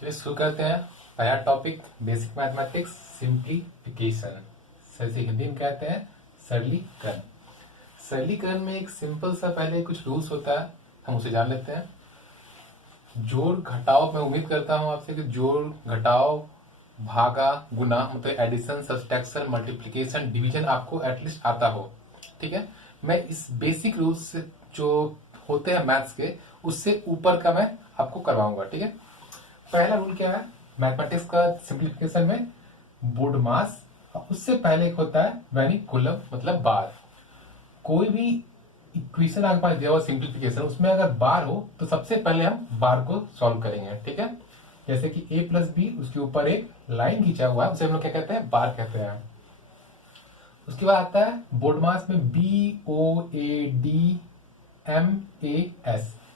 चलिए शुरू करते हैं। पहला टॉपिक बेसिक मैथमेटिक्स सिंप्लीफिकेशन, इसे हिंदी में कहते हैं सरलीकरण। सरलीकरण में एक सिंपल सा पहले कुछ रूल्स होता है, हम उसे जान लेते हैं। जोड़ घटाव, मैं उम्मीद करता हूं आपसे कि जोड़ घटाव भागा गुना मतलब एडिशन सब्सट्रैक्शन मल्टीप्लिकेशन डिवीजन आपको एटलीस्ट आता हो। ठीक है, मैं इस बेसिक रूल्स जो होते हैं मैथ्स के उससे ऊपर का मैं आपको करवाऊंगा। ठीक है, पहला रूल क्या है मैथमेटिक्स का सिंप्लीफिकेशन में? बोर्ड मास, उससे पहले एक होता है वैनिक कूलम मतलब बार। कोई भी इक्वेशन आपके पास दिया हुआ सिंप्लीफिकेशन, उसमें अगर बार हो तो सबसे पहले हम बार को सॉल्व करेंगे। ठीक है, जैसे कि a प्लस बी, उसके ऊपर एक लाइन खींचा हुआ है, उसे हम लोग क्या कहते हैं? बार कहते हैं। उसके बाद आता है बोर्ड मास में BOADMAS।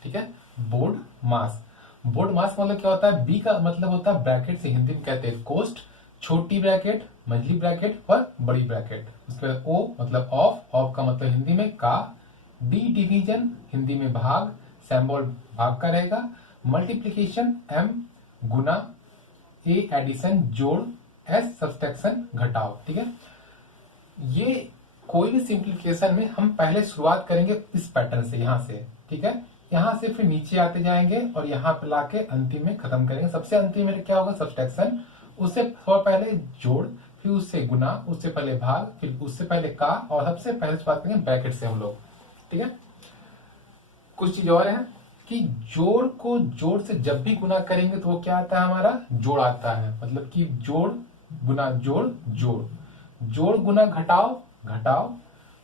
ठीक है, बोर्ड मास। बोर्ड मास मतलब क्या होता है? बी का मतलब होता है ब्रैकेट, से हिंदी में कहते हैं कोस्ट, छोटी ब्रैकेट, मंझली ब्रैकेट और बड़ी ब्रैकेट। उसके बाद ओ मतलब ऑफ, ऑफ का मतलब हिंदी में का, डी डिवीजन हिंदी में भाग, सिंबल भाग का रहेगा, मल्टीप्लीकेशन एम गुना, ए एडिशन जोड़, एस सब्सट्रैक्शन घटाव। ठीक है, ये कोई भी सिंप्लीफिकेशन में हम पहले शुरुआत करेंगे इस पैटर्न से, यहां से। ठीक है, यहां से फिर नीचे आते जाएंगे और यहां पे लाके अंतिम में खत्म करेंगे। सबसे अंतिम में क्या होगा? सब्सट्रैक्शन। उससे थोड़ा पहले जोड़, फिर उससे गुना, उससे पहले भाग, फिर उससे पहले का, और सबसे पहले शुरुआत करेंगे ब्रैकेट से हम लोग। ठीक है, कुछ चीज और है कि जोड़ को जोड़ से जब भी गुना करेंगे तो वो क्या आता है? हमारा जोड़ आता है। मतलब कि जोड़ गुना जोड़, जोड़ जोड़ गुना घटाव, घटाव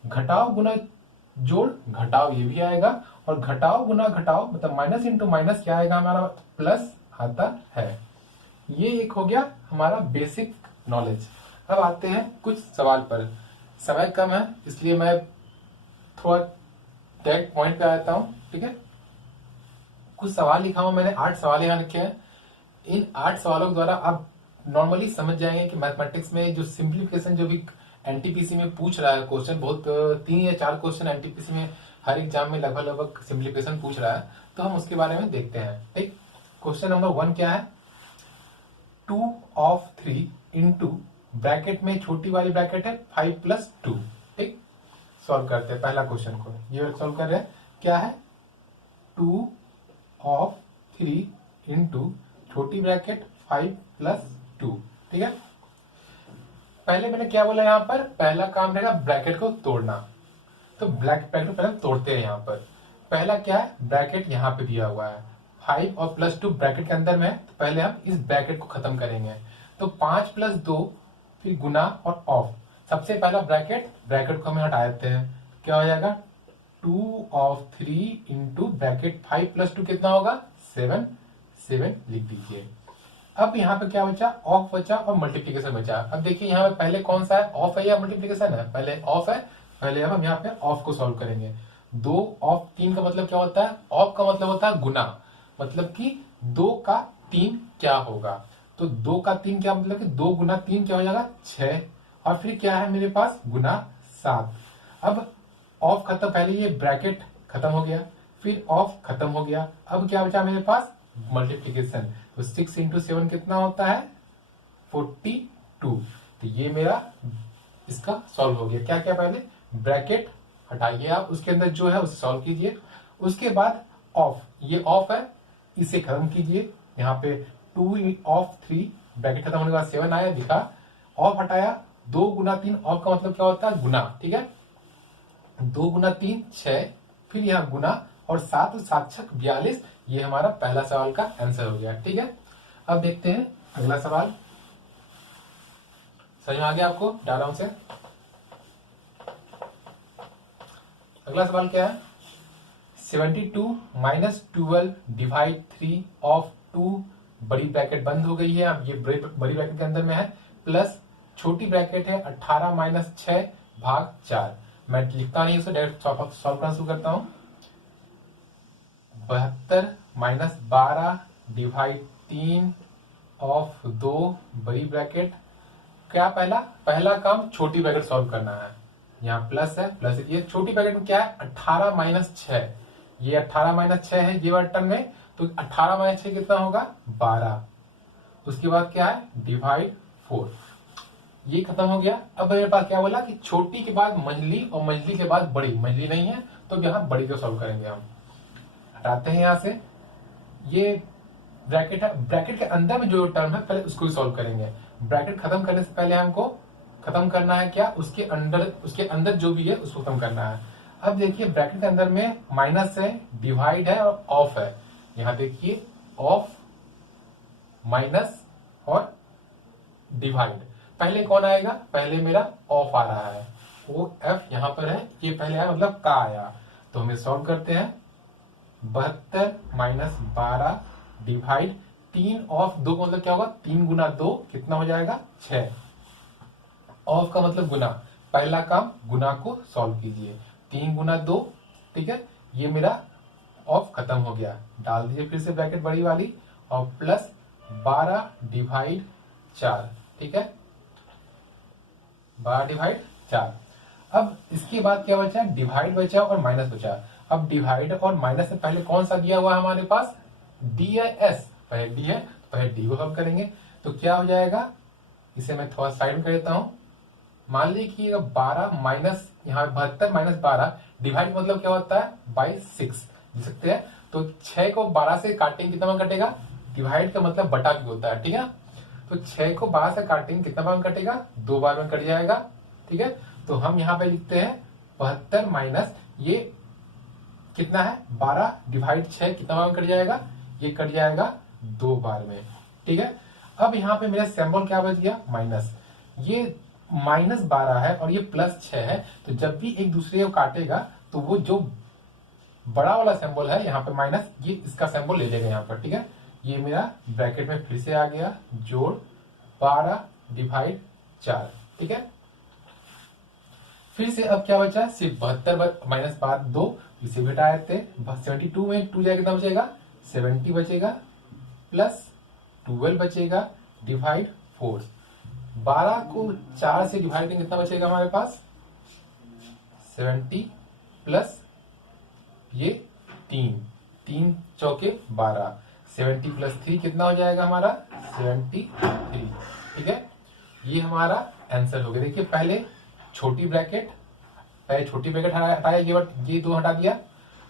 घटाव गुना जोड़, घटाव ये भी आएगा। और घटाव गुना घटाव मतलब माइनस इंटू माइनस क्या आएगा? हमारा प्लस आता है। ये एक हो गया हमारा बेसिक नॉलेज। अब आते हैं कुछ सवाल पर। समय कम है इसलिए मैं थोड़ा डायरेक्ट पॉइंट पे आता हूं। ठीक है, कुछ सवाल लिखा हुआ मैंने, 8 सवाल यहाँ लिखे हैं। इन 8 सवालों के द्वारा आप नॉर्मली समझ जाएंगे कि मैथमेटिक्स में जो सिंप्लीफिकेशन जो भी एनटीपीसी में पूछ रहा है क्वेश्चन, बहुत 3 या 4 क्वेश्चन एनटीपीसी में हर एग्जाम में लगभग लगभग सिंप्लीफिकेशन पूछ रहा है, तो हम उसके बारे में देखते हैं। ठीक, क्वेश्चन नंबर 1 क्या है? 2 ऑफ 3 इंटू ब्रैकेट में छोटी वाली ब्रैकेट है 5 प्लस 2। ठीक, सॉल्व करते हैं पहला क्वेश्चन को। ये सॉल्व कर रहे हैं, क्या है? 2 ऑफ 3 इंटू छोटी ब्रैकेट 5 प्लस 2। ठीक है, पहले मैंने क्या बोला? यहां पर पहला काम रहेगा ब्रैकेट को तोड़ना। तो ब्रैकेट को पहले तोड़ते हैं। यहां पर पहला क्या है? ब्रैकेट यहां पे दिया हुआ है 5 और प्लस 2 ब्रैकेट के अंदर में है, तो पहले हम इस ब्रैकेट को खत्म करेंगे। तो 5 प्लस 2 फिर गुना और ऑफ। सबसे पहला ब्रैकेट को हमें हटा देते हैं, क्या हो जाएगा? 2 ऑफ 3 इंटू ब्रैकेट 5 प्लस 2 कितना होगा? 7 लिख दीजिए। अब यहाँ पे क्या बचा? ऑफ बचा और मल्टीप्लीकेशन बचा। अब देखिए यहाँ पे पहले कौन सा है? ऑफ है या मल्टीप्लीकेशन है? पहले ऑफ है। पहले अब हम यहाँ पे ऑफ को सॉल्व करेंगे। 2 ऑफ 3 का मतलब क्या होता है? ऑफ का मतलब होता है गुना, मतलब कि 2 का 3 क्या होगा? तो 2 का 3 क्या मतलब कि 2 गुना 3 क्या हो जाएगा? 6। और फिर क्या है मेरे पास? गुना 7। अब ऑफ खत्म, पहले ये ब्रैकेट खत्म हो गया, फिर ऑफ खत्म हो गया। अब क्या बचा मेरे पास? मल्टीप्लीकेशन। तो 6 इंटू 7 कितना होता है? 42। तो ये मेरा इसका सॉल्व हो गया। क्या क्या? पहले ब्रैकेट हटाइए आप, उसके अंदर जो है उसे सॉल्व कीजिए। उसके बाद ऑफ, ये ऑफ है, इसे खत्म कीजिए। यहाँ पे 2 ऑफ 3 ब्रैकेट खत्म होने के बाद 7 आया, दिखा। ऑफ हटाया, 2 गुना 3, ऑफ का मतलब क्या होता है? गुना। ठीक है, 2 गुना 3 6, फिर यहाँ गुना और 7 और 7 छक 42। ये हमारा पहला सवाल का आंसर हो गया। ठीक है, अब देखते हैं अगला सवाल। समझ में आ गया आपको डायग्राम से? अगला सवाल क्या है? 72 माइनस 12 डिवाइड 3 ऑफ 2, बड़ी ब्रैकेट बंद हो गई है, अब ये बड़ी ब्रैकेट के अंदर में है, प्लस छोटी ब्रैकेट है 18 माइनस 6 भाग 4। मैं लिखता नहीं, उसे डायरेक्ट सॉल्व करना शुरू करता हूं। 72 माइनस 12 डिवाइड 3 ऑफ 2 बड़ी ब्रैकेट। क्या पहला काम छोटी ब्रैकेट सॉल्व करना है। यहाँ प्लस है, प्लस ये छोटी ब्रैकेट में क्या है? 18 माइनस 6। ये 18 माइनस 6 है ये वाला टर्म में, तो 18 माइनस 6 कितना होगा? 12। उसके बाद क्या है डिवाइड 4, ये खत्म हो गया। अब मेरे पास क्या बोला कि छोटी के बाद मंझली और मंझली के बाद बड़ी, मंझली नहीं है तो अब यहाँ बड़ी को सॉल्व करेंगे हम। हटाते हैं यहाँ से, ये ब्रैकेट है, ब्रैकेट के अंदर में जो टर्म है पहले उसको भी सॉल्व करेंगे। ब्रैकेट खत्म करने से पहले हमको खत्म करना है क्या, उसके अंदर जो भी है उसको खत्म करना है। अब देखिए ब्रैकेट के अंदर में माइनस है, डिवाइड है और ऑफ है। यहां देखिए ऑफ, माइनस और डिवाइड। पहले कौन आएगा, पहले मेरा ऑफ आ रहा है, ओ एफ यहां पर है, ये पहले आया मतलब का आया। तो हम सॉल्व करते हैं, 72 माइनस 12 डिवाइड 3 ऑफ 2 मतलब क्या होगा, 3 गुना 2 कितना हो जाएगा 6। ऑफ का मतलब गुना, पहला काम गुना को सॉल्व कीजिए, 3 गुना 2, ठीक है, ये मेरा ऑफ खत्म हो गया। डाल दीजिए फिर से ब्रैकेट बड़ी वाली और प्लस 12 डिवाइड 4, ठीक है, 12 डिवाइड 4। अब इसके बाद क्या बचा, डिवाइड बचा और माइनस बचा। अब डिवाइड और माइनस से पहले कौन सा दिया हुआ है हमारे पास, डी है, एस, पहले डी है तो पहले डी को सॉल्व करेंगे। तो क्या हो जाएगा, इसे मैं थोड़ा साइड में कर देता हूं। मान लीजिए कि 12 माइनस यहाँ 72 माइनस 12 डिवाइड मतलब क्या होता है बाई 6 लिख सकते हैं। तो 6 को 12 से काटेंगे कितना बार कटेगा, डिवाइड का मतलब बटा भी होता है, ठीक है। तो 6 को 12 से काटेंगे कितना बार कटेगा, 2 बार में कट जाएगा, ठीक है। तो हम यहाँ पे लिखते हैं 72 माइनस ये कितना है 12 डिवाइड 6 कितना बार में कट जाएगा, ये कट जाएगा 2 बार में, ठीक है। अब यहाँ पे मेरा सिंबल क्या बच गया, माइनस। ये माइनस 12 है और ये प्लस 6 है, तो जब भी एक दूसरे को काटेगा तो वो जो बड़ा वाला सिंबल है यहाँ पे माइनस, ये इसका सिंबल ले लेगा यहाँ पर, ठीक है। ये मेरा ब्रैकेट में फिर से आ गया, जोड़ 12 डिवाइड 4, ठीक है। फिर से अब क्या बचा, सिर्फ 72 माइनस 2 इसे घटा देते हैं। 72 में 2 जाए कितना बचेगा, 70 बचेगा, प्लस 12 बचेगा डिवाइड 4। 12 को 4 से डिवाइड करेंगे कितना बचेगा हमारे पास, 70 प्लस ये 3 चौके 12, 70 प्लस 3 कितना हो जाएगा हमारा 73, ठीक है। ये हमारा आंसर हो गया। देखिए पहले छोटी ब्रैकेट, हटाया, ये 2 हटा दिया।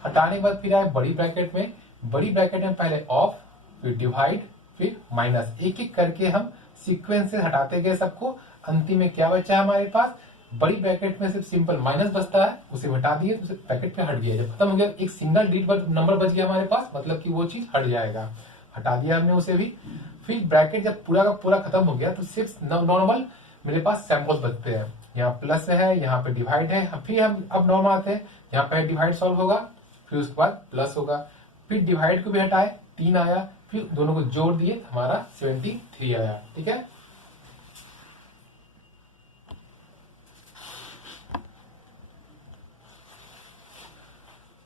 हटाने के बाद फिर आए बड़ी ब्रैकेट में, बड़ी ब्रैकेट में पहले ऑफ, फिर डिवाइड, फिर माइनस, एक एक करके हम सीक्वेंस से हटाते गए सबको। अंतिम में क्या बचा हमारे पास, बड़ी ब्रैकेट में सिर्फ सिंपल माइनस बचता है, उसे हटा दिए तो ब्रैकेट पे हट गया। जब खत्म हो गया एक सिंगल डिजिट नंबर बच गया हमारे पास, मतलब कि वो चीज हट जाएगा, हटा दिया हमने उसे भी। फिर ब्रैकेट जब पूरा का पूरा खत्म हो गया तो सिर्फ नॉर्मल मेरे पास सैंपल्स बचते हैं। यहाँ प्लस है, यहाँ पे डिवाइड है, फिर हम अब नॉर्मल आते हैं, यहाँ पे डिवाइड सॉल्व होगा, फिर उसके बाद प्लस होगा, फिर डिवाइड को भी हटाए 3 आया, फिर दोनों को जोड़ दिए हमारा 73 आया, ठीक है।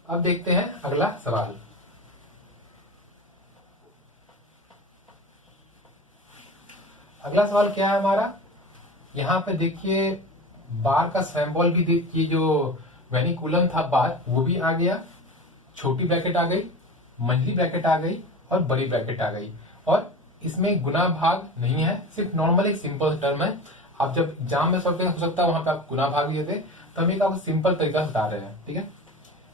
अब देखते हैं अगला सवाल। अगला सवाल क्या है हमारा, यहाँ पे देखिए बार का सिंबल भी देखिए, जो वेनिकुलम था बार वो भी आ गया, छोटी ब्रैकेट आ गई, मंझली ब्रैकेट आ गई और बड़ी ब्रैकेट आ गई। और इसमें गुना भाग नहीं है, सिर्फ नॉर्मल एक सिंपल टर्म है। आप जब एग्जाम में सॉल्व हो सकता है वहां पे आप गुना भाग लिए थे, तो हम एक आपको सिंपल तरीका बता रहे हैं, ठीक है।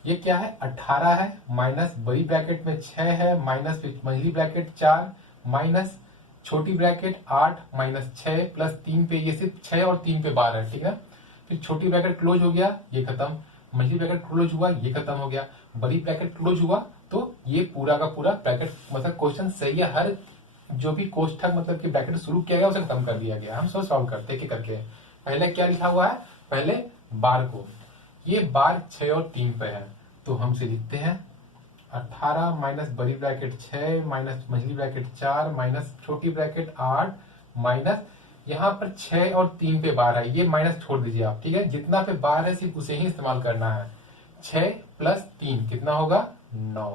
ये क्या है 18 है, माइनस बड़ी ब्रैकेट में 6 है, माइनस मंझली ब्रैकेट 4, माइनस छोटी ब्रैकेट 8 माइनस 6 प्लस 3 पे, ये सिर्फ 6 और 3 पे 12 है, ठीक है। फिर छोटी ब्रैकेट क्लोज हो गया, ये खत्म, मंझली ब्रैकेट क्लोज हुआ, ये खत्म हो गया, बड़ी ब्रैकेट क्लोज हुआ, तो ये पूरा का पूरा ब्रैकेट मतलब क्वेश्चन सही है। हर जो भी कोष्ठक मतलब कि ब्रैकेट शुरू किया गया उसे खत्म कर दिया गया। हम सब सॉल्व करते हैं करके। पहले क्या लिखा हुआ है, पहले बार को, ये बार 6 और 3 पे है, तो हमसे लिखते हैं 18 माइनस बड़ी ब्रैकेट 6 माइनस मंझली ब्रैकेट 4 माइनस छोटी ब्रैकेट 8 माइनस यहाँ पर 6 और 3 पे बार है, ये माइनस छोड़ दीजिए आप, ठीक है। जितना पे बार है सिर्फ उसे ही इस्तेमाल करना है। 6 प्लस 3 कितना होगा 9,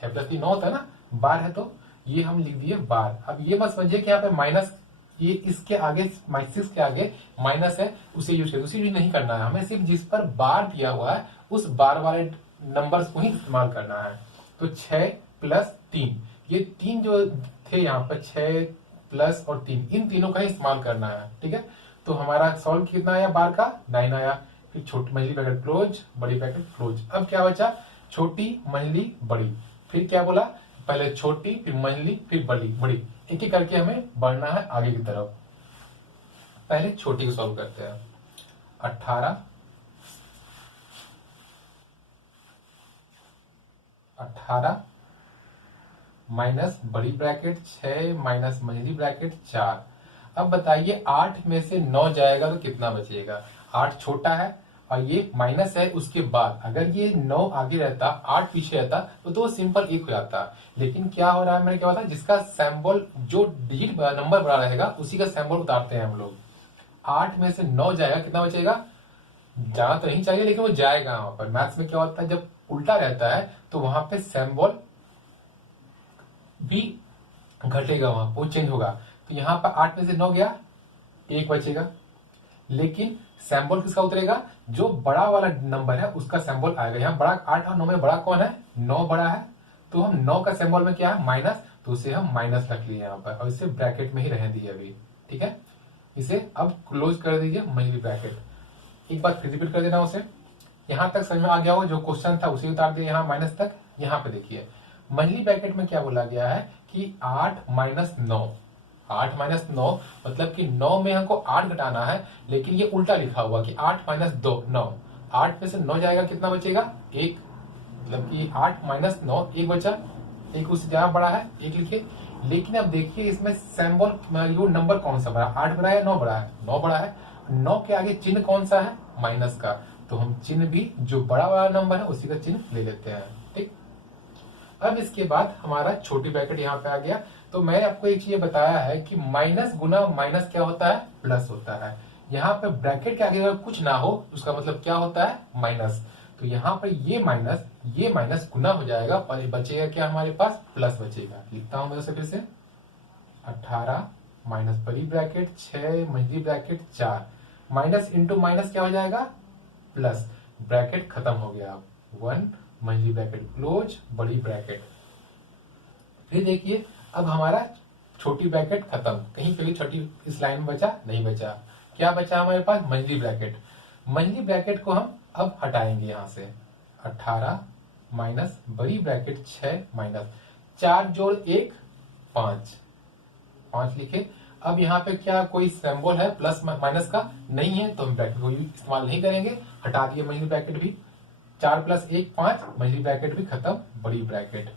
6 प्लस 3 9 होता है ना, बार है तो ये हम लिख दिए बार। अब ये मत समझिए कि यहाँ पे माइनस, ये इसके आगे 6 के आगे माइनस है उसे यूज करें, उसे यूज नहीं करना है हमें, सिर्फ जिस पर बार दिया हुआ है उस बार वाले नंबर्स को ही इस्तेमाल करना है। तो 6 प्लस 3, ये 3 जो थे यहाँ पर 6 प्लस और 3, इन तीनों का ही इस्तेमाल करना है। ठीक है, तो हमारा सॉल्व कितना आया, बार का 9 आया। फिर छोटी मंझली ब्रैकेट क्लोज, बड़ी ब्रैकेट क्लोज। अब क्या बचा, छोटी मंझली बड़ी। फिर क्या बोला, पहले छोटी फिर मंझली फिर बड़ी बड़ी, एक एक करके हमें बढ़ना है आगे की तरफ। पहले छोटी को सॉल्व करते हैं। 18 माइनस बड़ी ब्रैकेट 6 माइनस मंझली ब्रैकेट 4। अब बताइए 8 में से 9 जाएगा तो कितना बचेगा। 8 छोटा है और ये माइनस है, उसके बाद अगर ये 9 आगे रहता 8 पीछे रहता तो सिंपल 1 हो जाता। लेकिन क्या हो रहा है, मैंने क्या होता है, जिसका सैम्बल जो डिजिट नंबर बड़ा रहेगा उसी का सैम्बल उतारते हैं हम लोग। 8 में से 9 जाएगा, कितना बचेगा, जाना तो नहीं चाहिए लेकिन वो जाएगा। वहां पर मैथ्स में क्या होता है, जब उल्टा रहता है तो वहां पे सैम्बल भी घटेगा, वहां वो चेंज होगा। तो यहाँ पर 8 में से 9 गया, 1 बचेगा। लेकिन सैम्बल किसका उतरेगा, जो बड़ा वाला नंबर है उसका सैम्बल आएगा। यहाँ बड़ा 8 और 9 में बड़ा कौन है, 9 बड़ा है। तो हम 9 का सैम्बल में क्या है, माइनस, तो उसे हम माइनस रख लिए यहाँ पर और इसे ब्रैकेट में ही रहने दिए अभी। ठीक है, इसे अब क्लोज कर दीजिए मंझली ब्रैकेट। एक बार फिर रिपीट कर देना उसे। यहां तक समझ में आ गया हो, जो क्वेश्चन था उसे उतार दिया यहाँ माइनस तक। यहाँ पे देखिए मंझली ब्रैकेट में क्या बोला गया है कि 8 माइनस 9, 8 माइनस 9 मतलब कि 9 में हमको 8 घटाना है, लेकिन ये उल्टा लिखा हुआ कि 8 माइनस 2 9। 8 में से 9 जाएगा, कितना बचेगा, 1। मतलब कि 8 माइनस 9, 1 बचा। 1 उससे ज्यादा बड़ा है, 1 लिखिए। लेकिन अब देखिए इसमें सैम्बल यो नंबर कौन सा बड़ा, 8 बड़ा है या 9 बड़ा है, 9 बड़ा है। 9 के आगे चिन्ह कौन सा है, माइनस का। तो हम चिन्ह भी जो बड़ा वाला नंबर है उसी का चिन्ह ले लेते हैं। ठीक, अब इसके बाद हमारा छोटी ब्रैकेट यहाँ पे आ गया। तो मैंने आपको एक चीज बताया है कि माइनस गुना माइनस क्या होता है, प्लस होता है। यहाँ पे ब्रैकेट के आगे अगर कुछ ना हो उसका मतलब क्या होता है, माइनस। तो यहाँ पर ये माइनस गुना हो जाएगा और बचेगा क्या, हमारे पास प्लस बचेगा। लिखता हूं मैं उसे फिर से। 18 माइनस बड़ी ब्रैकेट 6 मंझली ब्रैकेट 4, माइनस इंटू माइनस क्या हो जाएगा, प्लस। ब्रैकेट खत्म हो गया। 1 मंझली ब्रैकेट क्लोज, बड़ी ब्रैकेट। फिर देखिए अब हमारा छोटी ब्रैकेट खत्म, कहीं पे भी छोटी इस लाइन में बचा नहीं बचा। क्या बचा हमारे पास, मंझली ब्रैकेट। मंझली ब्रैकेट को हम अब हटाएंगे यहां से। 18 माइनस बड़ी ब्रैकेट 6 माइनस 4 जोड़ 1 5, 5 लिखे। अब यहाँ पे क्या कोई सिंबल है प्लस माइनस का, नहीं है, तो हम ब्रैकेट को इस्तेमाल नहीं करेंगे, हटा दिए मंझली ब्रैकेट भी। 4 प्लस 1 5, मंझली ब्रैकेट भी खत्म, बड़ी ब्रैकेट।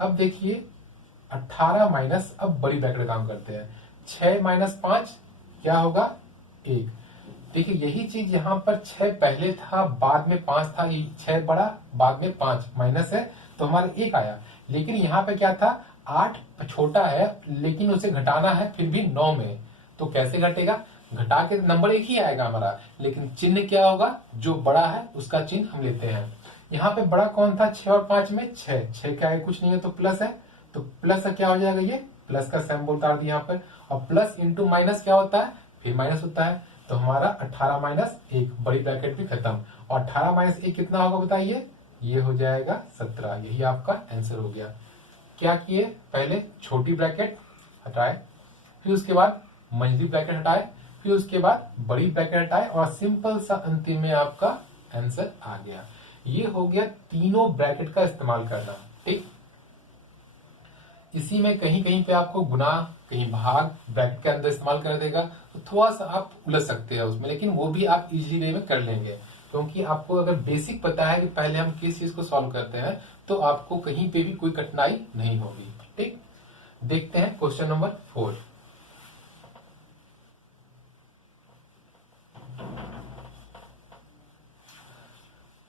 अब देखिए 18 माइनस, अब बड़ी ब्रैकेट का काम करते हैं। 6 माइनस 5 क्या होगा, 1। देखिए यही चीज यहाँ पर 6 पहले था, बाद में 5 था, 6 बड़ा, बाद में 5 माइनस है, तो हमारा 1 आया। लेकिन यहाँ पे क्या था, 8 छोटा है लेकिन उसे घटाना है फिर भी 9 में, तो कैसे घटेगा, घटा के नंबर 1 ही आएगा हमारा, लेकिन चिन्ह क्या होगा, जो बड़ा है उसका चिन्ह हम लेते हैं। यहाँ पे बड़ा कौन था, 6 और 5 में 6 के आगे कुछ नहीं है तो प्लस है, तो प्लस का क्या हो जाएगा, ये प्लस का सिंबल उतार दिया यहाँ पर। और प्लस इंटू माइनस क्या होता है, फिर माइनस होता है। तो हमारा 18 माइनस 1, बड़ी ब्रैकेट भी खत्म। और 18 माइनस 1 कितना होगा बताइए, ये हो जाएगा 17। यही आपका आंसर हो गया। क्या किए, पहले छोटी ब्रैकेट हटाए, फिर उसके बाद मंझली ब्रैकेट हटाए, फिर उसके बाद बड़ी ब्रैकेट हटाए और सिंपल सा अंतिम में आपका आंसर आ गया। ये हो गया तीनों ब्रैकेट का इस्तेमाल करना। ठीक, इसी में कहीं कहीं पे आपको गुना, कहीं भाग ब्रैकेट के अंदर इस्तेमाल कर देगा, तो थोड़ा सा आप उलझ सकते हैं उसमें, लेकिन वो भी आप इजी वे में कर लेंगे, क्योंकि आपको अगर बेसिक पता है कि पहले हम किस चीज को सॉल्व करते हैं, तो आपको कहीं पे भी कोई कठिनाई नहीं होगी। ठीक, देखते हैं क्वेश्चन नंबर 4।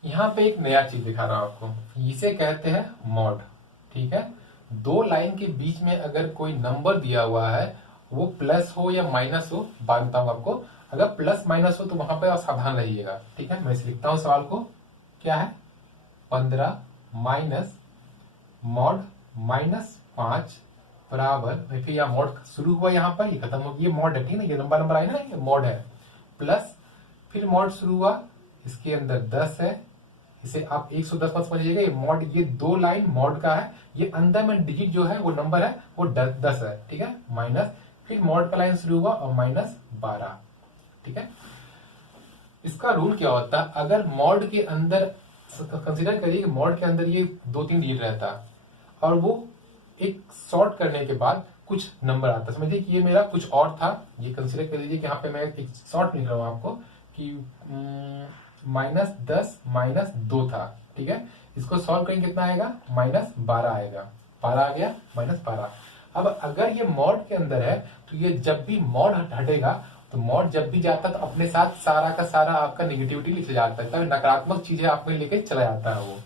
यहां पे एक नया चीज दिखा रहा हूं आपको, इसे कहते हैं मॉड। ठीक है, 2 लाइन के बीच में अगर कोई नंबर दिया हुआ है, वो प्लस हो या माइनस हो, बात बताऊंगा आपको। अगर प्लस माइनस हो तो वहां पर आप सावधान रहिएगा। ठीक है, मैं इसे लिखता हूं सवाल को। क्या है, 15 माइनस मॉड माइनस 5 बराबर, फिर यह मॉड शुरू हुआ यहाँ पर, ये खत्म हो गया, ये मॉड है। ठीक है, ये नंबर नंबर आए ना, ये मॉड है। प्लस फिर मॉड शुरू हुआ, इसके अंदर 10 है, इसे आप 110 मत समझिएगा, ये मॉड, ये 2 लाइन मॉड का है, ये अंदर में डिजिट जो है वो नंबर है वो 10 है, ठीक है, माइनस, फिर मॉड का लाइन शुरू हुआ और -12, ठीक है। इसका रूल क्या होता है, अगर मॉड के अंदर कंसीडर करिए कि मॉड के अंदर ये 2-3 डिजिट रहता और वो एक सॉर्ट करने के बाद कुछ नंबर आता, समझिए कि ये मेरा कुछ और था, ये कंसीडर कर लीजिए कि यहाँ पे मैं एक सॉर्ट लिख रहा हूँ आपको कि -10 -2 था, ठीक है। इसको सॉल्व करेंगे कितना आएगा, -12 आएगा, 12 आ गया, -12। अब अगर ये मॉड के अंदर है तो ये जब भी मॉड हटेगा तो मॉड जब भी जाता है तो अपने साथ सारा का सारा आपका निगेटिविटी लिख जाता है, तब नकारात्मक चीजें आप में लेके चला जाता है वो।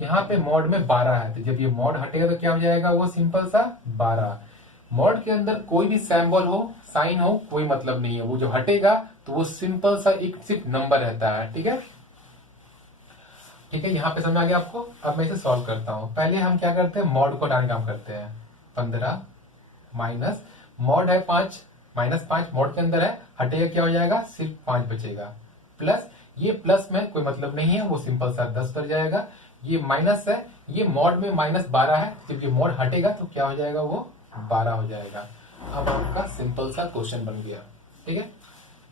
यहाँ पे मॉड में 12 है, तो जब ये मॉड हटेगा तो क्या हो जाएगा, वो सिंपल सा 12। मॉड के अंदर कोई भी सैम्बल हो, साइन हो, कोई मतलब नहीं है, वो जो हटेगा तो वो सिंपल सा एक सिर्फ नंबर रहता है, ठीक है। ठीक है, यहाँ पे समझ आ गया आपको। अब मैं इसे सॉल्व करता हूँ। पहले हम क्या करते हैं, मॉड को हटाने का काम करते हैं। 15 माइनस मॉड है 5, -5 मॉड के अंदर है, हटेगा क्या हो जाएगा, सिर्फ 5 बचेगा, प्लस ये प्लस में कोई मतलब नहीं है, वो सिंपल सा 10 कर जाएगा। ये माइनस है, ये मॉड में -12 है, जब ये मॉड हटेगा तो क्या हो जाएगा, वो 12 हो जाएगा। अब आपका सिंपल सा क्वेश्चन बन गया, ठीक है।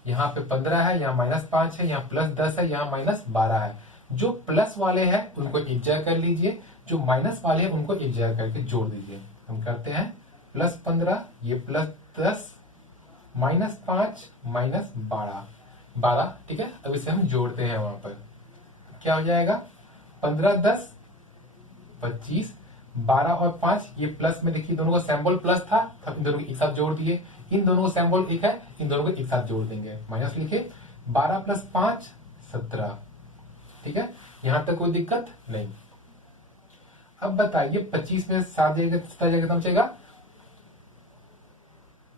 यहाँ पे 15 है, यहाँ -5 है, यहाँ +10 है, यहाँ -12 है। जो प्लस वाले हैं उनको एक जगह कर लीजिए, जो माइनस वाले हैं उनको एक जगह करके जोड़ दीजिए। हम करते हैं +15, ये +10, -5 -12, ठीक है। अब इसे हम जोड़ते हैं, वहां पर क्या हो जाएगा, 15 10 25, 12 और 5, ये प्लस में देखिए दोनों का सैम्बल प्लस था, हम इन दोनों को एक साथ जोड़ दिए। इन दोनों का सैम्बल एक है, इन दोनों को एक साथ जोड़ देंगे, माइनस लिखे, 12 + 5 17, ठीक है। यहां तक कोई दिक्कत नहीं। अब बताइए 25 में 7 जगह 17 जगह कितना बचेगा,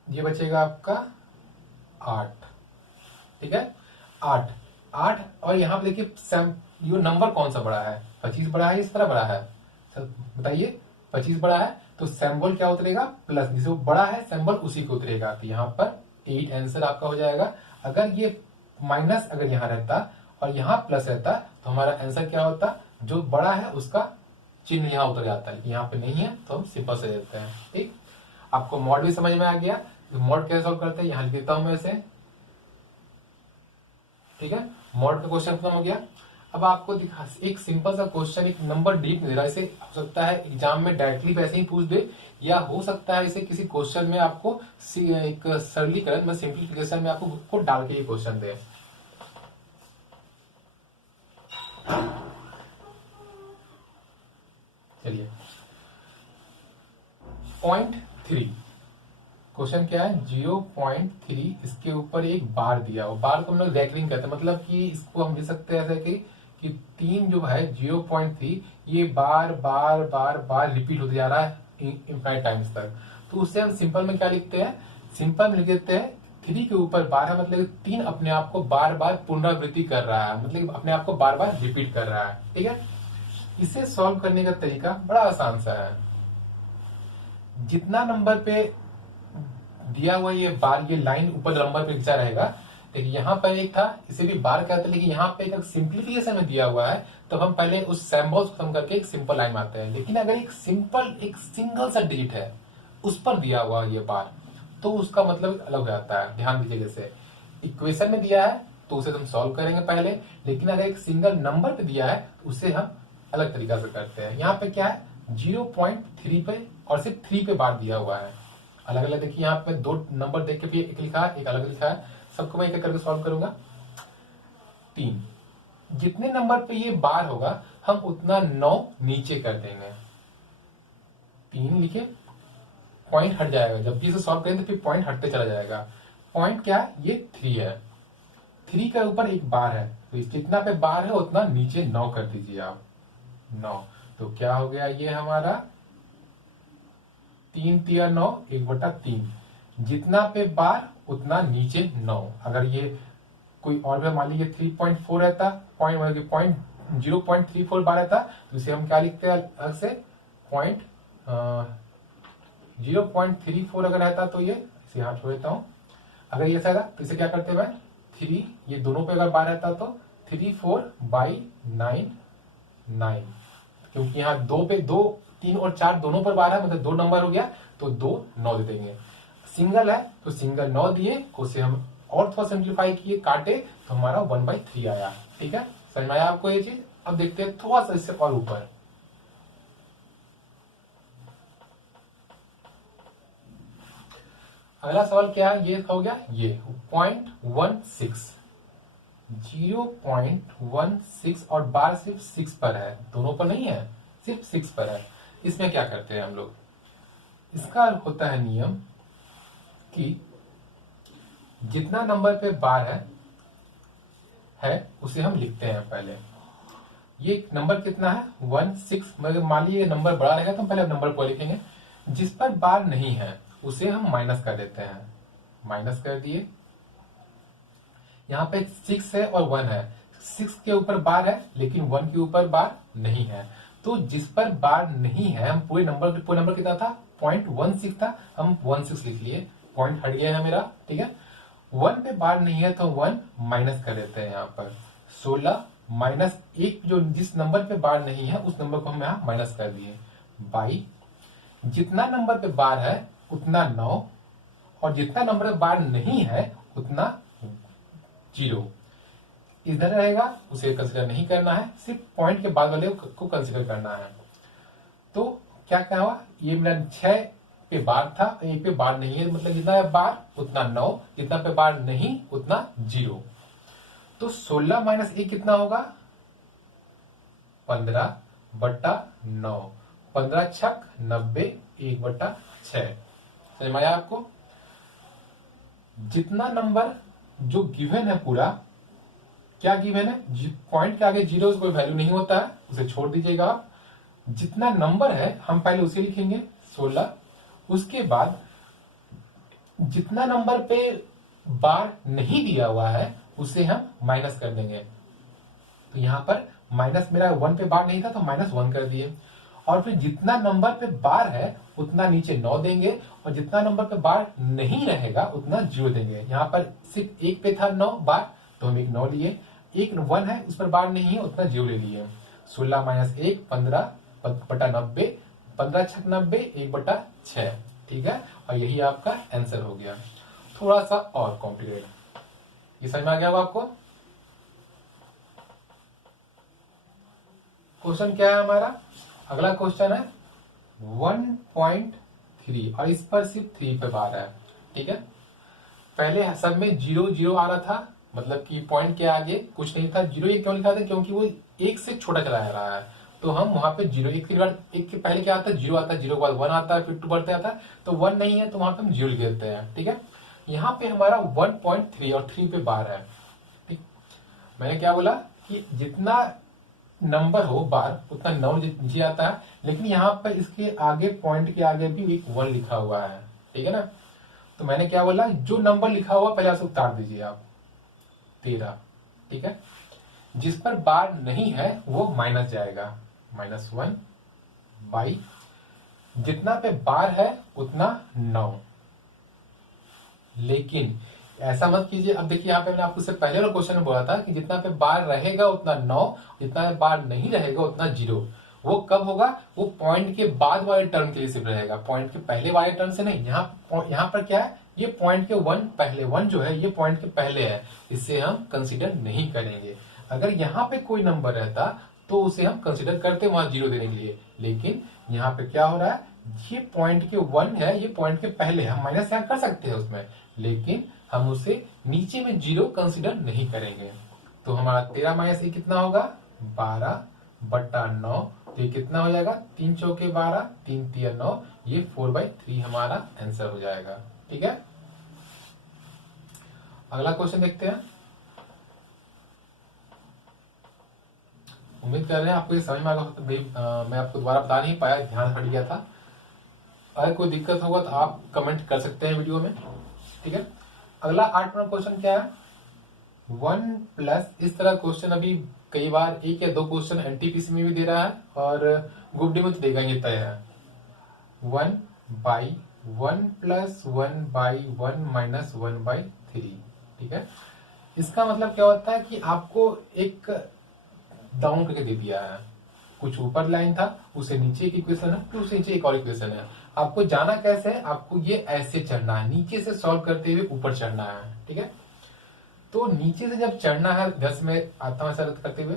ये बचेगा आपका 8, ठीक है, 8 और यहां पे देखिए ये नंबर कौन सा बड़ा है, 25 बड़ा है, इस तरह बड़ा है, बताइए 25 बड़ा है तो सैम्बल क्या उतरेगा, प्लस, जिसे बड़ा है सैम्बल उसी को उतरेगा, तो यहाँ पर 8 आंसर आपका हो जाएगा। अगर ये माइनस अगर यहाँ रहता और यहाँ प्लस रहता तो हमारा आंसर क्या होता, जो बड़ा है उसका चिन्ह यहाँ उतर जाता है, यहाँ पे नहीं है तो हम सिंपल से देते हैं, ठीक। आपको मॉड भी समझ में आ गया, तो मॉड कैसे सॉल्व करते हैं, यहाँ लिख देता हूं मैं इसे, ठीक है। मॉड का क्वेश्चन खत्म हो गया। अब आपको दिखा एक सिंपल सा क्वेश्चन, एक नंबर डीप नहीं दे रहा, इसे हो सकता है एग्जाम में डायरेक्टली वैसे ही पूछ दे, या हो सकता है इसे किसी क्वेश्चन में आपको एक सरलीकरण में सिंप्लीफिकेशन में आपको डाल के ये क्वेश्चन दे। चलिए 0.3 क्वेश्चन क्या है, 0.3, इसके ऊपर एक बार दिया हो, बार को हम लोग रैकरिंग कहते हैं, मतलब कि इसको हम लिख सकते हैं ऐसे कि 3 जो है 0.3 ये बार बार बार बार रिपीट होते जा रहा है इनफाइनाइट टाइम्स तक। तो उससे हम सिंपल में क्या लिखते हैं, सिंपल में लिख देते हैं 3 के ऊपर बार है, मतलब 3 अपने आप को बार बार पुनरावृत्ति कर रहा है, मतलब अपने आप को बार बार रिपीट कर रहा है, ठीक है। इसे सॉल्व करने का तरीका बड़ा आसान सा है, जितना नंबर पे दिया हुआ ये बार, ये लाइन ऊपर नंबर पे खिंचा रहेगा, देखिए यहाँ पर एक था, इसे भी बार कहते हैं, लेकिन यहाँ पे एक सिंप्लीफिकेशन में दिया हुआ है तो हम पहले उस सैम्बल्स खत्म करके एक सिंपल लाइन में आते हैं। लेकिन अगर एक सिंगल सा डिजिट है उस पर दिया हुआ ये बार, तो उसका मतलब अलग हो जाता है, ध्यान दीजिए। जैसे इक्वेशन में दिया है तो उसे हम सॉल्व करेंगे पहले, लेकिन अगर एक सिंगल नंबर पे दिया है तो उसे हम अलग तरीका से करते हैं। यहाँ पे क्या है, 0.3 पे और सिर्फ 3 पे बार दिया हुआ है, अलग अलग देखिए, यहाँ पे 2 नंबर देख के भी एक लिखा है, एक अलग लिखा है, सबको मैं एक एक करके सॉल्व करूंगा। 3, जितने नंबर पे ये बार होगा हम उतना 9 नीचे कर देंगे, 3 लिखे, पॉइंट हट जाएगा, जब भी इसे सॉल्व करेंगे तो फिर पॉइंट हटते चला जाएगा। पॉइंट क्या है, ये 3 है, 3 के ऊपर एक बार है, तो जितना पे बार है उतना नीचे 9 कर दीजिए आप, 9, तो क्या हो गया ये हमारा 3 तिया 9, 1/3, जितना पे बार उतना नीचे 9। अगर ये कोई और भी मान लीजिए 3.4 रहता, पॉइंट 0.34 बार रहता, तो इसे हम क्या लिखते हैं अलग से, 0.34 अगर रहता तो ये इसे यहाँ छोड़ देता हूं। अगर ये ऐसा तो इसे क्या करते हैं, 3, ये दोनों पे अगर बार रहता तो 34/9 9, क्योंकि यहाँ 2 पे 2, 3 और 4 दोनों पर बार है, मतलब 2 नंबर हो गया, तो 2 9 दे देंगे। सिंगल है तो सिंगल 9 दिए, उसे हम और थोड़ा सिंप्लीफाई किए, काटे, तो हमारा 1/3 आया। ठीक है, समझ में आया आपको ये चीज? अब देखते हैं थोड़ा सा इससे और ऊपर। अगला सवाल क्या है, ये हो गया ये 0.16, 0.16 और बार सिर्फ 6 पर है, दोनों पर नहीं है, सिर्फ 6 पर है। इसमें क्या करते हैं हम लोग, इसका होता है नियम कि जितना नंबर पे बार है उसे हम लिखते हैं पहले। ये नंबर कितना है 16, मगर मान लीजिए नंबर बड़ा रहेगा तो हम पहले नंबर को लिखेंगे। जिस पर बार नहीं है उसे हम माइनस कर देते हैं, माइनस कर दिए। यहाँ पे 6 है और 1 है, 6 के ऊपर बार है लेकिन 1 के ऊपर बार नहीं है, तो जिस पर बार नहीं है, हम पूरे नंबर कितना था 0.16 था, हम 16 लिख लिए, पॉइंट हट गया है मेरा। ठीक है, 1 पे बार नहीं है तो 1 माइनस कर देते हैं यहाँ पर। 16 माइनस 1, जो जिस नंबर पे बार नहीं है उस नंबर को हम यहाँ माइनस कर दिए, बाई जितना नंबर पे बार है उतना 9, और जितना नंबर पे बार नहीं है उतना 0 इधर रहेगा, उसे कंसिडर नहीं करना है, सिर्फ पॉइंट के बाद वाले को कंसिडर करना है। तो क्या क्या हुआ, ये मेरा 6 पे बार था, 1 पे बार नहीं है, मतलब जितना है बार उतना 9, जितना पे बार नहीं उतना 0। तो 16 माइनस 1 कितना होगा 15/9, 15 छक 90, 1/6। समझ में आया आपको? जितना नंबर जो गिवन है पूरा, क्या गिवन है, पॉइंट के आगे 0 कोई वैल्यू नहीं होता है, उसे छोड़ दीजिएगा आप। जितना नंबर है हम पहले उसे लिखेंगे 16, उसके बाद जितना नंबर पे बार नहीं दिया हुआ है उसे हम माइनस कर देंगे। तो यहां पर माइनस, मेरा 1 पे बार नहीं था तो -1 कर दिए, और फिर जितना नंबर पे बार है उतना नीचे 9 देंगे, और जितना नंबर पे बार नहीं रहेगा उतना 0 देंगे। यहाँ पर सिर्फ 1 पे था 9 बार, तो हम एक 9 लिए, एक 1 है उस पर बार नहीं है उतना 0 ले लिए। 16 माइनस 1 15/90, 15 छक 90, 1/6। ठीक है, और यही आपका आंसर हो गया। थोड़ा सा और कॉम्प्लिकेट, ये समझ में आ गया होगा आपको? क्वेश्चन क्या है हमारा, अगला क्वेश्चन है 1.3, और इस पर सिर्फ 3 पे बार है। ठीक है, पहले सब में 0 0 आ रहा था, मतलब कि पॉइंट के आगे कुछ नहीं था। 0 ये क्यों लिखा था, क्योंकि वो 1 से छोटा चला जा रहा है, तो हम वहां पे 0, 1 के पहले क्या आता है 0 आता है, 0 के बाद 1 आता है, फिर 2 बढ़ते आता है, तो 1 नहीं है तो वहां पे हम 0 लिख देते हैं। ठीक है, यहाँ पे हमारा 1.3 और 3 पे बार है। ठीक, मैंने क्या बोला कि जितना नंबर हो बार उतना 9 नीचे आता है, लेकिन यहाँ पर इसके आगे, पॉइंट के आगे भी एक 1 लिखा हुआ है। ठीक है ना, तो मैंने क्या बोला, जो नंबर लिखा हुआ पहले उसे उतार दीजिए आप, 13। ठीक है, जिस पर बार नहीं है वो माइनस जाएगा, -1 बाई जितना पे बार है उतना 9। लेकिन ऐसा मत कीजिए, अब देखिए यहाँ पे मैंने आपको पहले वाला क्वेश्चन में बोला था कि जितना पे बार रहेगा उतना 9, जितना पे बार नहीं रहेगा उतना 0। वो कब होगा, वो पॉइंट के बाद वाले टर्म के लिए सिर्फ रहेगा, पॉइंट के पहले वाले टर्म से नहीं। यहाँ पर क्या है, ये पॉइंट के 1 पहले, 1 जो है ये पॉइंट के पहले है, इसे हम कंसिडर नहीं करेंगे। अगर यहाँ पे कोई नंबर रहता तो उसे हम कंसिडर करते वहां 0 देने के लिए, लेकिन यहाँ पे क्या हो रहा है, ये पॉइंट के 1 है, ये पॉइंट के पहले, हम माइनस यहाँ कर सकते हैं उसमें, लेकिन हम उसे नीचे में 0 कंसिडर नहीं करेंगे। तो हमारा 13 माइनस 1 कितना होगा 12/9, तो ये कितना हो जाएगा, 3 चौके 12, 3 तिया 9, ये 4/3 हमारा आंसर हो जाएगा। ठीक है, अगला क्वेश्चन देखते हैं। उम्मीद कर रहे हैं आपको ये समझ में आ गया। मैं आपको दोबारा बता नहीं पाया, ध्यान हट गया था। अगर कोई दिक्कत होगा तो आप कमेंट कर सकते हैं वीडियो में। ठीक है, अगला 8 नंबर क्वेश्चन क्या है, 1+, इस तरह क्वेश्चन अभी कई बार 1 या 2 क्वेश्चन एनटीपीसी में भी दे रहा है, और ग्रुप डी में तो देगा, ये तय है। 1/1 + 1/1 - 1/3। ठीक है, इसका मतलब क्या होता है कि आपको एक डाउन करके दे दिया है, कुछ ऊपर लाइन था, उसे नीचे एक इक्वेशन है, फिर उसे नीचे एक और इक्वेशन है। आपको जाना कैसे है, आपको ये ऐसे चढ़ना है, नीचे से सॉल्व करते हुए ऊपर चढ़ना है। ठीक है, तो नीचे से जब चढ़ना है, 10 में आता हूं सरल करते हुए।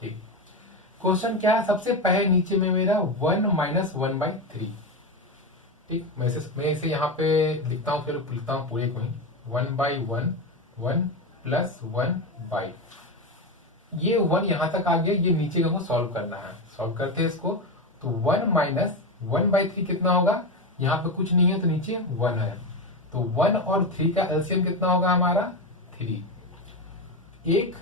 ठीक, क्वेश्चन क्या है, सबसे पहले नीचे में मेरा 1 माइनस 1/3। ठीक, मैं इसे यहाँ पे लिखता हूँ, फिर लिखता हूँ पूरे को ही, 1/1, 1 प्लस 1/, ये 1 यहां तक आ गया, ये नीचे का सॉल्व करना है। सॉल्व करते हैं इसको, तो 1 माइनस 1/3 कितना होगा, यहाँ पे कुछ नहीं है तो नीचे 1 है, तो 1 और 3 का एलसीएम कितना होगा हमारा 3। 1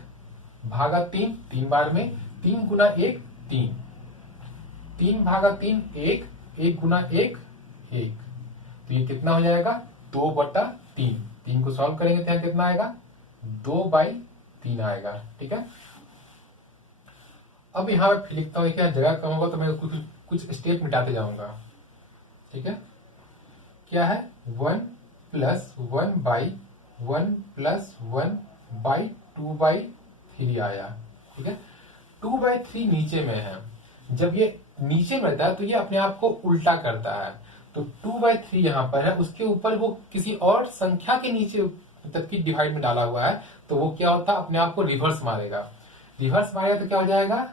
भागा 3, 3 बार में, 3 गुना 1 3, 3 भागा 3 1, 1 गुना 1 1, तो ये कितना हो जाएगा 2/3। 3 को सॉल्व करेंगे तो यहाँ कितना आएगा 2/3 आएगा। ठीक है, अब यहाँ पे लिखता हूँ, क्या जगह कम होगा तो मैं कुछ स्टेप मिटाते जाऊंगा। ठीक है, क्या है 1 प्लस 1/1 प्लस 1/2/3 आया। ठीक है, 2/3 नीचे में है, जब ये नीचे में रहता है तो ये अपने आप को उल्टा करता है, तो 2/3 यहाँ पर है, उसके ऊपर वो किसी और संख्या के नीचे तक की डिवाइड में डाला हुआ है, तो वो क्या होता है अपने आप को रिवर्स मारेगा। रिवर्स मारेगा तो क्या हो जाएगा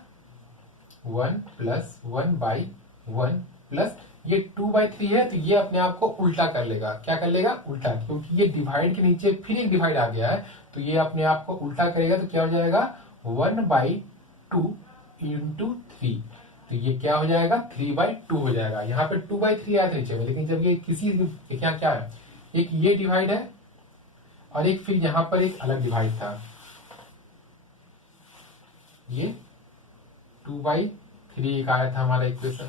1 प्लस 1/1 प्लस ये 2/3 है, तो ये अपने आप को उल्टा कर लेगा। क्या कर लेगा, उल्टा, क्योंकि ये डिवाइड के नीचे फिर एक डिवाइड आ गया है, तो ये अपने आप को उल्टा करेगा, तो क्या हो जाएगा 1/2 इंटू 3, तो ये क्या हो जाएगा 3/2 हो जाएगा। यहाँ पे 2/3 आया था नीचे में, लेकिन जब ये किसी यहाँ क्या है, एक ये डिवाइड है और एक फिर यहाँ पर एक अलग डिवाइड था, ये 2/3 एक आया था हमारा इक्वेशन,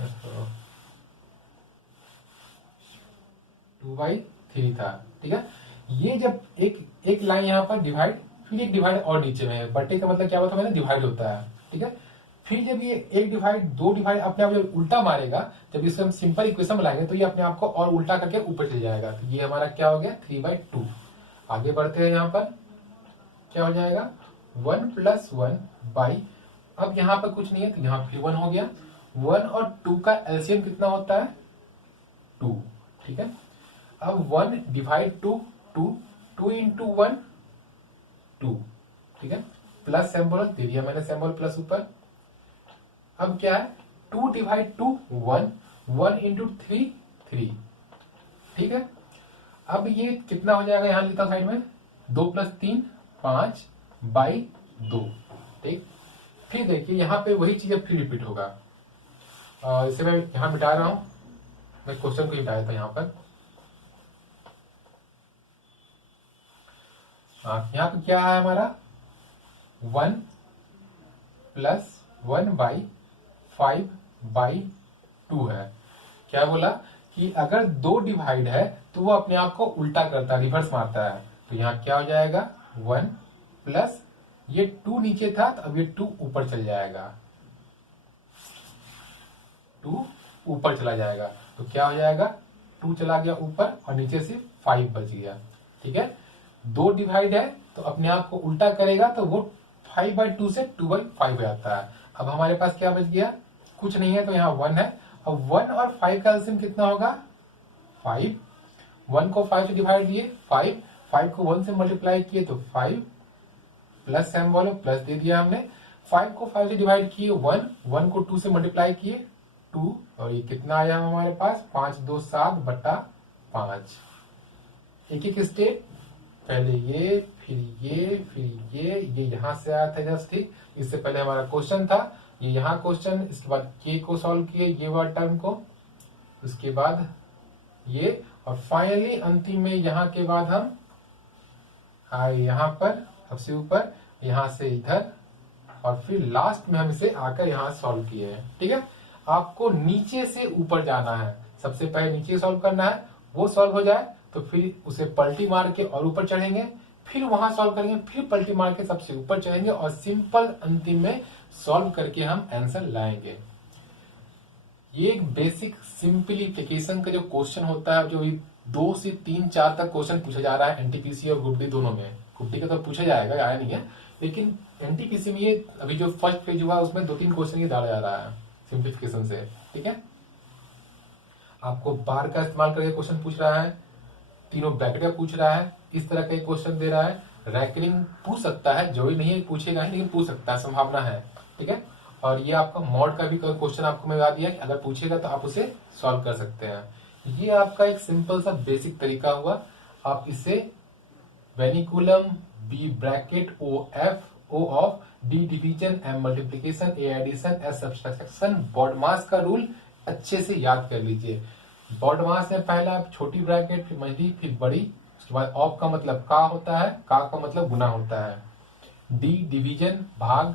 2/3 था। ठीक है, ये जब एक लाइन यहाँ पर डिवाइड, फिर एक डिवाइड और नीचे में है, बटे का मतलब क्या होता है मैंने डिवाइड होता है। ठीक है, फिर जब ये एक डिवाइड दो डिवाइड अपने आप जब उल्टा मारेगा, जब इसे हम सिंपल इक्वेशन बनाएंगे तो ये अपने आप को और उल्टा करके ऊपर चले जाएगा, तो ये हमारा क्या हो गया 3/2। आगे बढ़ते हैं, यहाँ पर क्या हो जाएगा 1 प्लस 1/, अब यहाँ पर कुछ नहीं है तो यहाँ फिर 1 हो गया। 1 और 2 का एलसीएम कितना होता है 2। ठीक है, अब 1 डिवाइड 2 2 इंटू 1 2। ठीक है, प्लस सिंबल दे दिया मैंने, सिंबल प्लस ऊपर। अब क्या है 2 डिवाइड 2 1, 1 इंटू 3 3। ठीक है, अब ये कितना हो जाएगा, यहां लिखता साइड में 2 प्लस 3 5/2। ठीक, फिर देखिए यहाँ पे वही चीज फिर रिपीट होगा, इसे मैं यहां मिटा रहा हूं, मैं क्वेश्चन को मिटाया था यहाँ पर। यहाँ पे क्या है हमारा 1 प्लस 1/5/2 है। क्या बोला कि अगर 2 डिवाइड है तो वो अपने आप को उल्टा करता है, रिवर्स मारता है, तो यहाँ क्या हो जाएगा 1 प्लस ये 2 नीचे था तो अब ये 2 ऊपर चल जाएगा, 2 ऊपर चला जाएगा, तो क्या हो जाएगा 2 चला गया ऊपर और नीचे से 5 बच गया। ठीक है, 2 डिवाइड है तो अपने आप को उल्टा करेगा, तो वो 5/2 से 2/5 हो जाता है। अब हमारे पास क्या बच गया, कुछ नहीं है तो यहाँ 1 है। अब 1 और 5 का एलसीएम कितना होगा 5। 1 को 5 से डिवाइड दिए 5, 5 को 1 से मल्टीप्लाई किए तो 5, प्लस सिंबल प्लस दे दिया हमने। 5 को 5 से डिवाइड किए 1, 1 को 2 से मल्टीप्लाई किए 2, और ये कितना आया हमारे पास 5 2 7/5। एक एक स्टेप, पहले ये फिर ये फिर ये यहां से आया था जस्ट ठीक, इससे पहले हमारा क्वेश्चन था, ये यहाँ क्वेश्चन, इसके बाद के को सॉल्व किए ये वाला टर्म को, उसके बाद ये, और फाइनली अंतिम में यहाँ के बाद हम आए यहाँ पर सबसे ऊपर, यहाँ से इधर, और फिर लास्ट में हम इसे आकर यहाँ सॉल्व किए हैं। ठीक है, आपको नीचे से ऊपर जाना है, सबसे पहले नीचे सॉल्व करना है, वो सॉल्व हो जाए तो फिर उसे पलटी मार के और ऊपर चढ़ेंगे, फिर वहां सॉल्व करेंगे, फिर पलटी मार के सबसे ऊपर चढ़ेंगे, और सिंपल अंतिम में सॉल्व करके हम आंसर लाएंगे। ये एक बेसिक सिंपलीफिकेशन का जो क्वेश्चन होता है, जो 2 से 3 4 तक क्वेश्चन पूछा जा रहा है एनटीपीसी और ग्रुप डी दोनों में। ग्रुप डी का तो पूछा जाएगा, आया नहीं है, लेकिन एनटीपीसी में ये अभी जो फर्स्ट पेज हुआ उसमें 2-3 क्वेश्चन ये डाला जा रहा है सिंप्लीफिकेशन से। ठीक है, आपको बार का इस्तेमाल करके क्वेश्चन पूछ रहा है, तीनों ब्रैकेट का पूछ रहा है, इस तरह का क्वेश्चन दे रहा है। रैंकनिंग पूछ सकता है, जो ही नहीं है पूछेगा ही, लेकिन पूछ सकता है, संभावना है। ठीक है, और ये आपका मॉड का भी क्वेश्चन आपको मैं बता दिया कि अगर पूछेगा तो आप उसे सॉल्व कर सकते हैं। ये आपका एक सिंपल सा बेसिक तरीका हुआ। आप इसे vinculum, B bracket, O F, O of, D division, M multiplication, A addition, S subtraction, BODMAS का रूल अच्छे से याद कर लीजिए। बॉडमास में पहला छोटी ब्रैकेट, फिर मझली, फिर बड़ी, उसके बाद ऑफ का मतलब का होता है, का मतलब गुना होता है, डी डिवीजन भाग,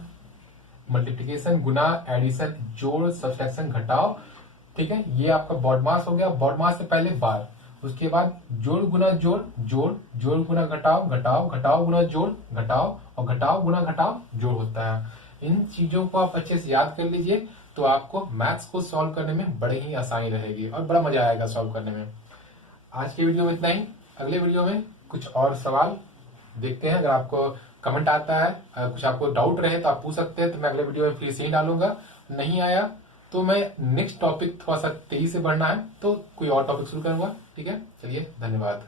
मल्टीप्लीकेशन गुना, एडिशन जोड़, सब्सट्रैक्शन घटाओ। ठीक है, ये आपका बॉडमास हो गया। बॉडमास से पहले बार, उसके बाद जोड़ गुना जोड़, जोड़ जोड़ गुना घटाओ, घटाओ घटाओ गुना जोड़, घटाओ और घटाओ गुना घटाओ जोड़ होता है। इन चीजों को आप अच्छे से याद कर लीजिए तो आपको मैथ्स को सॉल्व करने में बड़े ही आसानी रहेगी और बड़ा मजा आएगा सॉल्व करने में। आज के वीडियो में इतना ही। अगले वीडियो में कुछ और सवाल देखते हैं। अगर आपको कमेंट आता है, अगर कुछ आपको डाउट रहे तो आप पूछ सकते हैं, तो मैं अगले वीडियो में फिर से ही डालूंगा। नहीं आया तो मैं नेक्स्ट टॉपिक थोड़ा सा तेजी से बढ़ना है तो कोई और टॉपिक शुरू करूंगा। ठीक है, चलिए, धन्यवाद।